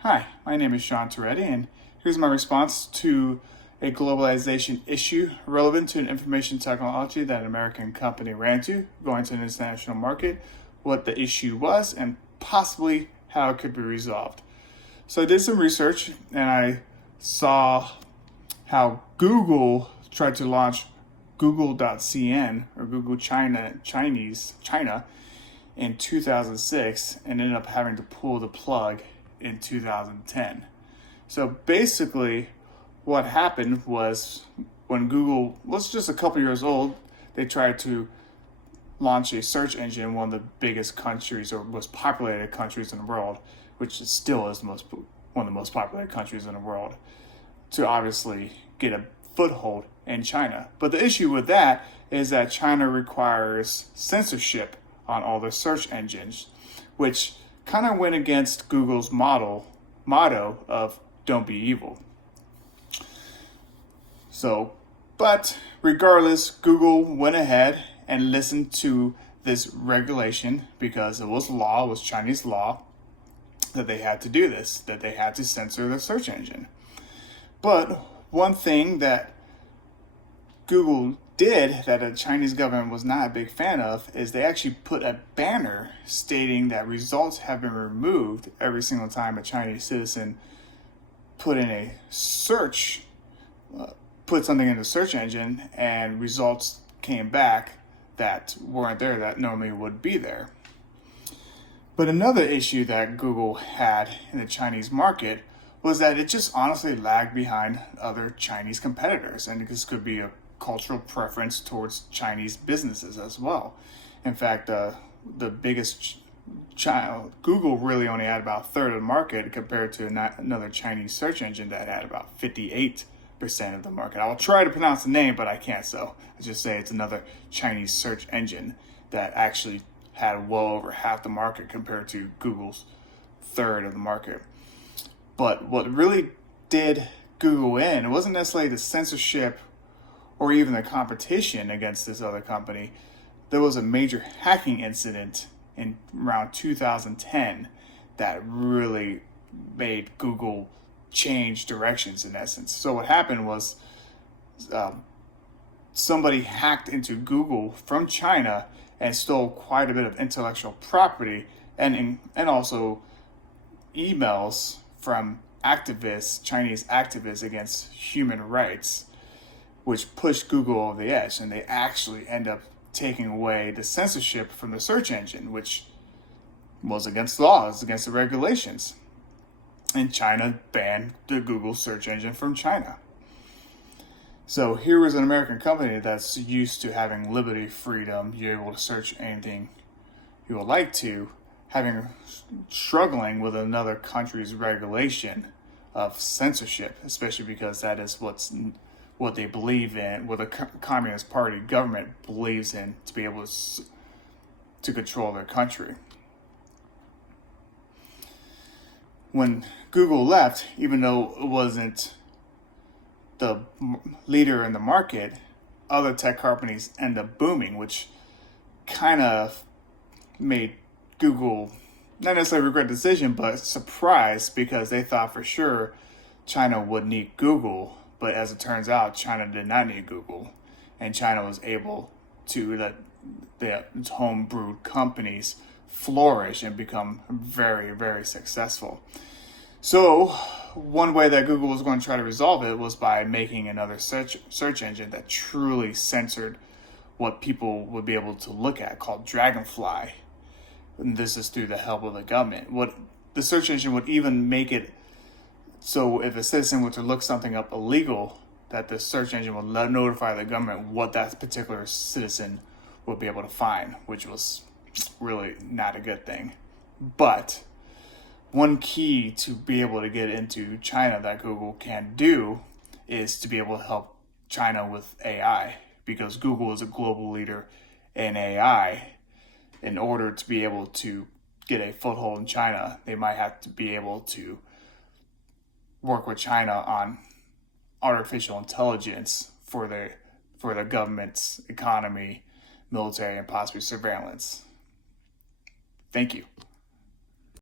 Hi, my name is Sean Toretti, and here's my response to a globalization issue relevant to an information technology that an American company ran to, going to an international market, what the issue was, and possibly how it could be resolved. So I did some research and I saw how Google tried to launch Google.cn or Google China in 2006 and ended up having to pull the plug in 2010. So basically, what happened was when Google was just a couple years old, they tried to launch a search engine in one of the biggest countries or most populated countries in the world, which still is one of the most populated countries in the world, to obviously get a foothold in China. But the issue with that is that China requires censorship on all their search engines, which kind of went against Google's motto of don't be evil. But regardless, Google went ahead and listened to this regulation because it was Chinese law that they had to do this, that they had to censor the search engine. But one thing that Google did that the Chinese government was not a big fan of is they actually put a banner stating that results have been removed every single time a Chinese citizen put in a search, put something in the search engine and results came back that weren't there that normally would be there. But another issue that Google had in the Chinese market was that it just honestly lagged behind other Chinese competitors, and this could be a cultural preference towards Chinese businesses as well. In fact, the biggest Google really only had about a third of the market compared to another Chinese search engine that had about 58% of the market. I will try to pronounce the name, but I can't, so I just say it's another Chinese search engine that actually had well over half the market compared to Google's third of the market. But what really did Google in, it wasn't necessarily the censorship or even the competition against this other company. There was a major hacking incident in around 2010 that really made Google change directions in essence. So what happened was somebody hacked into Google from China and stole quite a bit of intellectual property and also emails from activists, Chinese activists against human rights, which pushed Google over the edge, and they actually end up taking away the censorship from the search engine, which was against the laws, against the regulations. And China banned the Google search engine from China. So here was an American company that's used to having liberty, freedom, you're able to search anything you would like to, struggling with another country's regulation of censorship, especially because that is what they believe in, what the Communist Party government believes in to be able to control their country. When Google left, even though it wasn't the leader in the market, other tech companies end up booming, which kind of made Google not necessarily regret the decision, but surprised because they thought for sure China would need Google. But as it turns out, China did not need Google, and China was able to let its home-brewed companies flourish and become very, very successful. So one way that Google was going to try to resolve it was by making another search engine that truly censored what people would be able to look at, called Dragonfly. And this is through the help of the government. What the search engine would even make it so if a citizen were to look something up illegal, that the search engine would notify the government what that particular citizen would be able to find, which was really not a good thing. But one key to be able to get into China that Google can do is to be able to help China with AI, because Google is a global leader in AI. In order to be able to get a foothold in China, they might have to be able to work with China on artificial intelligence for the government's economy, military, and possibly surveillance. Thank you.